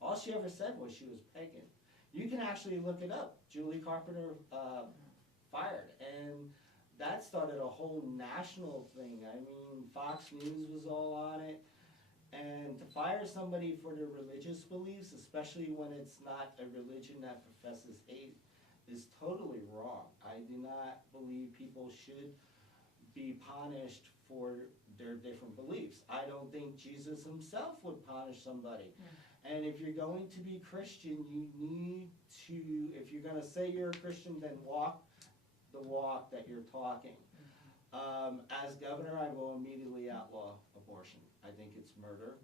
All she ever said was she was pagan. You can actually look it up. Julie Carpenter fired, and that started a whole national thing. I mean, Fox News was all on it. And to fire somebody for their religious beliefs, especially when it's not a religion that professes hate, is totally wrong. I do not believe people should be punished for their different beliefs. I don't think Jesus himself would punish somebody. And if you're going to be Christian, you need to, if you're going to say you're a Christian, then walk the walk that you're talking. As governor, I will immediately outlaw abortion. I think it's murder.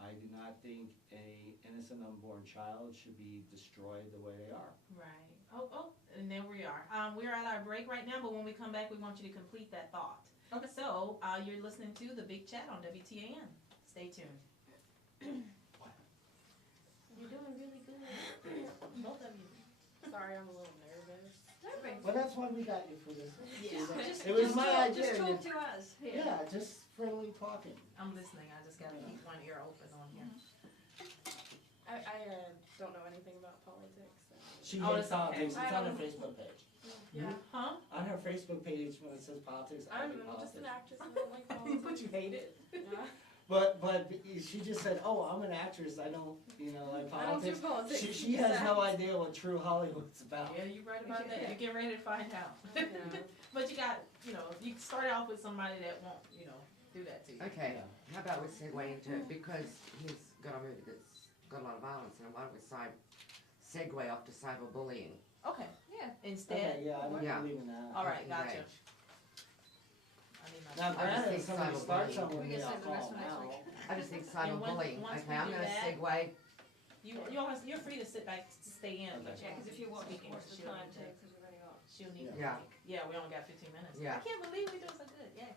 I do not think an innocent unborn child should be destroyed the way they are. Right. Oh, and there we are. We're at our break right now, but when we come back, we want you to complete that thought. Okay. So, you're listening to The Big Chat on WTAN. Stay tuned. You're doing really good. Both of you. Sorry, I'm a little nervous. Well, that's why we got you for this one. Yeah. It was my idea. Just talk to us. Here. Yeah, just friendly talking. I'm listening. I just gotta keep one ear open on here. I don't know anything about politics. So. She Oh, hates it's okay. politics. It's on her Facebook page. Yeah. Huh? On her Facebook page, when it says politics, I hate I'm just an politics. actress. I don't like politics. But you hate it. Yeah. But she just said, "Oh, I'm an actress. I don't, like I don't do politics." politics. She has no idea what true Hollywood's about. Yeah, you're right about that. You get ready to find out. No. But you got, you start off with somebody that won't, do that to you. Okay, Yeah. how about we segue into it, because he's got a movie that's got a lot of violence in it, why don't we segue off to cyberbullying? Okay. Yeah. Instead. Okay, yeah, I don't Yeah. believe in that. All right, gotcha. Engage. I need my. Now, granted, if somebody starts cyberbullying. something We with me, can I'll save the rest call for them next out. week. I just think And once cyberbullying, we okay, I'm do gonna that- segue, You're free to sit back, to stay in. But Okay. Yeah, because if you watch speaking, what's the she'll time need too, to- because we've only got. She'll need to Yeah. speak. Yeah, we only got 15 minutes. Yeah. I can't believe we're doing so good. Yeah.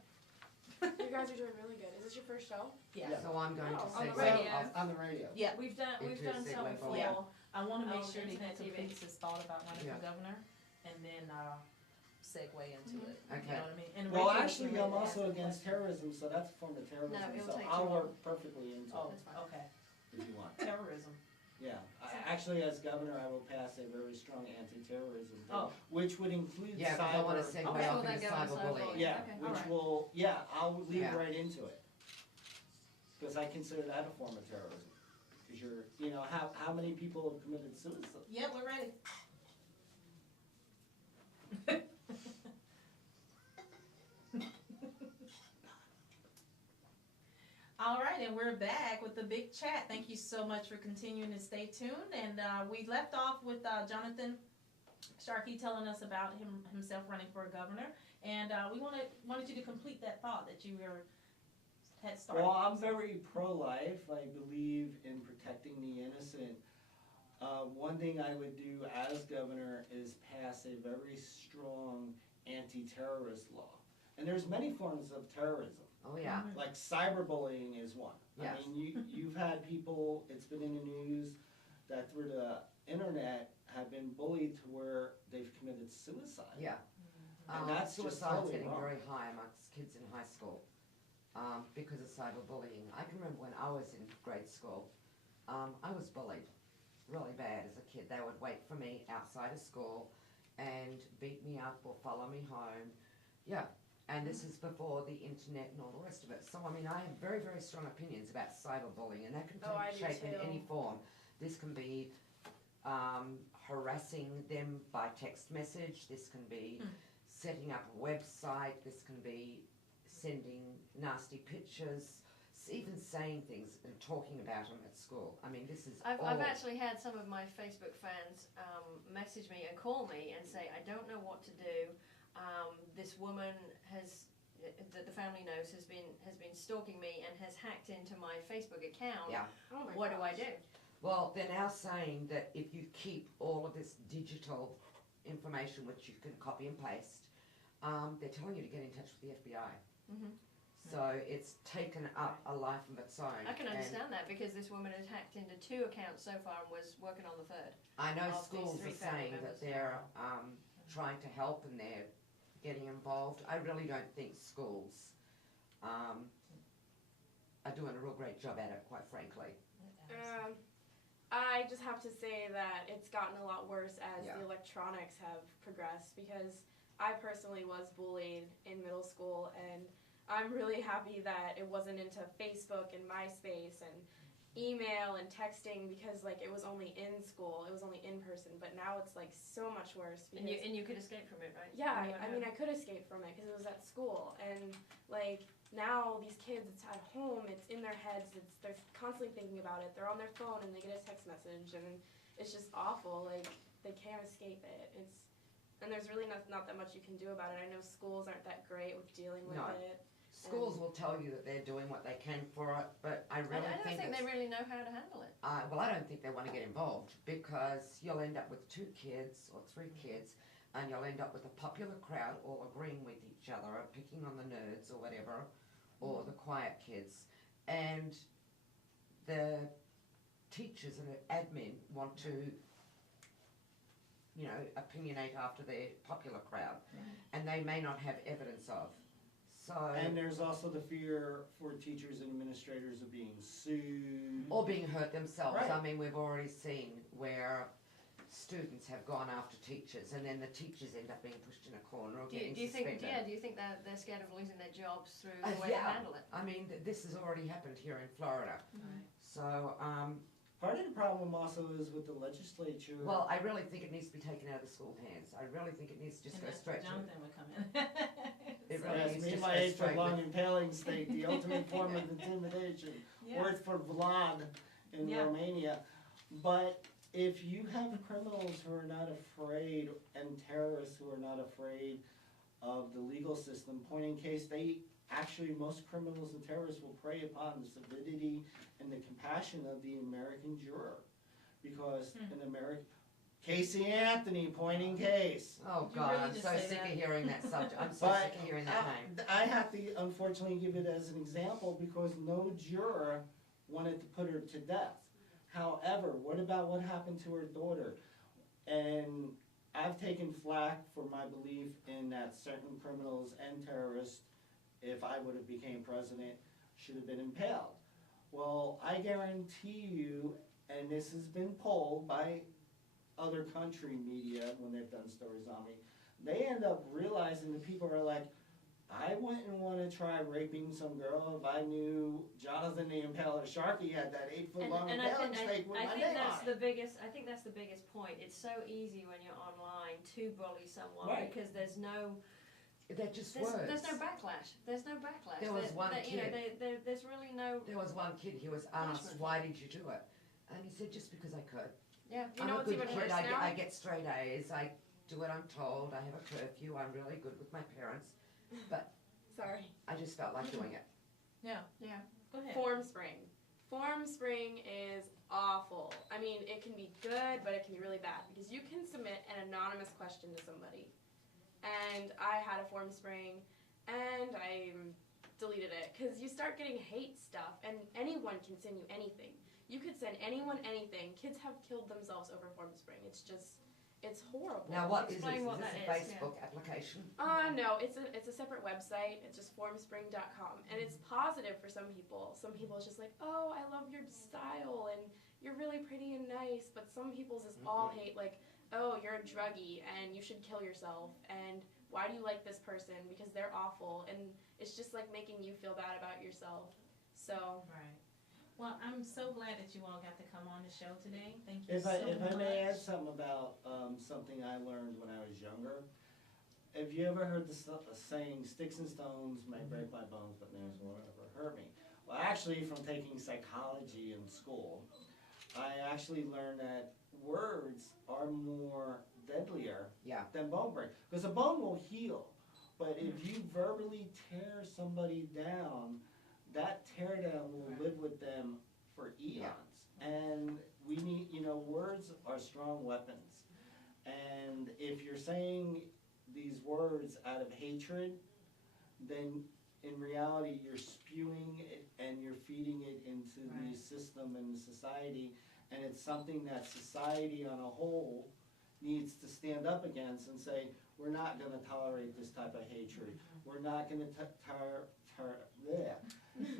You guys are doing really good. Is this your first show? Yeah. so I'm going to Oh, on the segue radio. off. On the radio. Yeah. We've done Into some segue for. Yeah. I want to make Oh, sure that he internet TV. completes his thought about running Yeah. for governor, and then segue into it. You Okay. know what I mean? And Well, Rachel, actually, you I'm can also ask against the terrorism, so that's a form of terrorism. No, it'll So take I'll too work long. perfectly into question. it Oh, fine. okay. if you want. Terrorism. Yeah, actually, as governor, I will pass a very strong anti-terrorism thing, Oh. which would include Yeah, because I wanna cyber. segue Okay. off Well, then into go on cyberbullying. cyberbullying. Yeah, Okay. which Alright. will, I'll lead Yeah. right into it. Because I consider that a form of terrorism. Because how many people have committed suicide? Yeah, we're ready. All right, and we're back with the big chat. Thank you so much for continuing to stay tuned. And we left off with Jonathan Sharkey telling us about himself running for a governor. And we wanted you to complete that thought that you had started. Well, I'm very pro-life. I believe in protecting the innocent. One thing I would do as governor is pass a very strong anti-terrorist law. And there's many forms of terrorism. Oh, yeah, Like cyberbullying is one. Yes. I mean, you've had people, it's been in the news, that through the internet have been bullied to where they've committed suicide. yeah. And that's just Suicide's totally getting wrong. very high amongst kids in high school, because of cyberbullying. I can remember when I was in grade school, I was bullied really bad as a kid. They would wait for me outside of school and beat me up or follow me home. Yeah, and this is before the internet and all the rest of it. So, I mean, I have very, very strong opinions about cyberbullying, and that can Oh, I take do shape in too. any form. This can be harassing them by text message. This can be setting up a website. This can be sending nasty pictures, even saying things and talking about them at school. I mean, this is I've all... actually had some of my Facebook fans message me and call me and say, I don't know what to do. This woman that the family knows has been stalking me and has hacked into my Facebook account. Yeah. Oh my What do I gosh. do? Well, they're now saying that if you keep all of this digital information, which you can copy and paste, they're telling you to get in touch with the FBI. Mm-hmm. So it's taken up a life of its own. I can and understand that because this woman has hacked into 2 accounts so far and was working on the 3rd. I know of these schools 3 are family saying members. that they're trying to help and they're getting involved. I really don't think schools are doing a real great job at it, quite frankly. Um, I just have to say that it's gotten a lot worse as Yeah. the electronics have progressed, because I personally was bullied in middle school, and I'm really happy that it wasn't into Facebook and MySpace and email and texting, because like it was only in school, it was only in person, but now it's like so much worse. And Because you could escape from it, right? yeah, When you were I at mean, home. I could escape from it because it was at school, and like now these kids, it's at home, it's in their heads, they're constantly thinking about it. They're on their phone and they get a text message, and it's just awful. Like they can't escape it. And there's really not that much you can do about it. I know schools aren't that great with dealing with No. it. Schools will tell you that they're doing what they can for it, but I really I don't think it's, they really know how to handle it. well, I don't think they want to get involved, because you'll end up with 2 kids or 3 kids, and you'll end up with a popular crowd all agreeing with each other, or picking on the nerds or whatever, or the quiet kids, and the teachers and admin want to, you know, opinionate after their popular crowd, and they may not have evidence of. So, And there's also the fear for teachers and administrators of being sued. or being hurt themselves. Right. I mean, we've already seen where students have gone after teachers, and then the teachers end up being pushed in a corner or Do getting you think? suspended. Yeah. Do you think that they're scared of losing their jobs through the way Yeah. they handle it? I mean, this has already happened here in Florida. So, Part of the problem also is with the legislature. well, I really think it needs to be taken out of the school hands. I really think it needs to just And go that's straight where to. Jonathan would come in. It So- really Yes, needs me to and go my 8 foot straight long with- impaling stake, the ultimate form of intimidation. Yeah. Or it's for Vlad in Yeah. Romania. But if you have criminals who are not afraid, and terrorists who are not afraid of the legal system, point in case, most criminals and terrorists will prey upon the civility and the compassion of the American juror. Because an American, Casey Anthony, point in case. Oh, Did you God, really I'm just so say sick that? of hearing that subject. I'm so But sick of hearing that name. I have to unfortunately give it as an example because no juror wanted to put her to death. However, what about what happened to her daughter? And I've taken flack for my belief in that certain criminals and terrorists, if I would have became president, should have been impaled. Well, I guarantee you, and this has been polled by other country media when they've done stories on me, they end up realizing that people are like, I wouldn't want to try raping some girl if I knew Jonathan the Impaler Sharkey had that 8 foot long And impaling stake with I my think name that's on the it. biggest. I think that's the biggest point. It's so easy when you're online to bully someone Right. because there's no. They're just words. There's no backlash. There's no backlash. There was one you know, kid. there's really no. There was one kid, he was asked, Punishment. why did you do it? And he said, just because I could. Yeah. You I'm know a what's good even kid, worse I now? get straight A's, I do what I'm told, I have a curfew, I'm really good with my parents, but Sorry. I just felt like doing it. Yeah, Yeah. go ahead. Formspring. Formspring is awful. I mean, it can be good, but it can be really bad because you can submit an anonymous question to somebody. And I had a Formspring, and I deleted it because you start getting hate stuff, and anyone can send you anything. You could send anyone anything. Kids have killed themselves over Formspring. It's horrible. Now what is this? Explain Is what this that a is, Facebook application? No, it's a separate website. It's just formspring.com, and it's positive for some people. Some people it's just like, oh, I love your style, and you're really pretty and nice. But some people's is all hate, like, oh, you're a druggie, and you should kill yourself, and why do you like this person? Because they're awful, and it's just like making you feel bad about yourself. So Right. Well, I'm so glad that you all got to come on the show today. Thank you If so I much. may add something about something I learned when I was younger. Have you ever heard the saying, sticks and stones may break my bones, but nails will never hurt me? Well, actually, from taking psychology in school, I actually learned that words are more deadlier Yeah. than bone break. Because a bone will heal, but if you verbally tear somebody down, that tear down will live with them for eons. And we need, words are strong weapons. And if you're saying these words out of hatred, then in reality you're spewing it and you're feeding it into the Right. system and society. And it's something that society on a whole needs to stand up against and say, we're not gonna tolerate this type of hatred. We're not gonna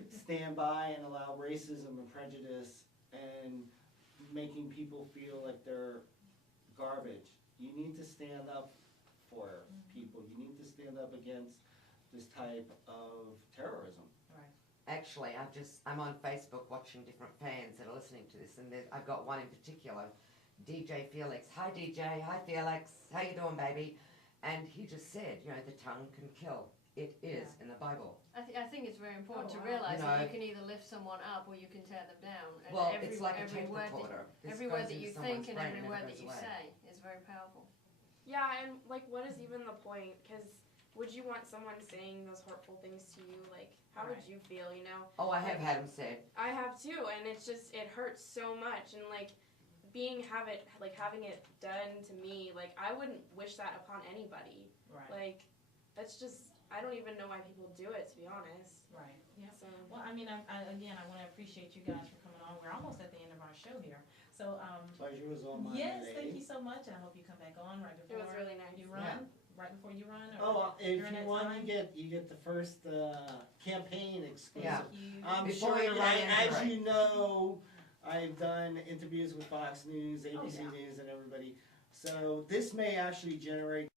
stand by and allow racism and prejudice and making people feel like they're garbage. You need to stand up for people. You need to stand up against this type of terrorism. Actually, I'm on Facebook watching different fans that are listening to this, and I've got one in particular, DJ Felix. Hi DJ, hi Felix, how you doing, baby? And he just said, you know, the tongue can kill. It is in the Bible. I think it's very important to wow. realise You that know, you can either lift someone up or you can tear them down. And Well, every, it's like a every tape word recorder. This every goes word that into you someone's think and brain every never word goes that you away. say is very powerful. Yeah, and like, what is even the point? Because would you want someone saying those hurtful things to you? Like, how would you feel? You know? Oh, I have had him said. I have too, and it's just it hurts so much, and like having it done to me, like I wouldn't wish that upon anybody. Right. Like, that's just I don't even know why people do it, to be honest. Right. Yeah. So Well, I mean, again, I want to appreciate you guys for coming on. We're almost at the end of our show here. So, Pleasure was all mine yes, today. thank you so much, and I hope you come back on right it before was really nice. you run. Right before you run. Oh, if during you that want, time? you get the first campaign exclusive. Yeah. Thank you. I'm Before sure, you run in, as right. you know, I've done interviews with Fox News, ABC yeah. News, and everybody. So this may actually generate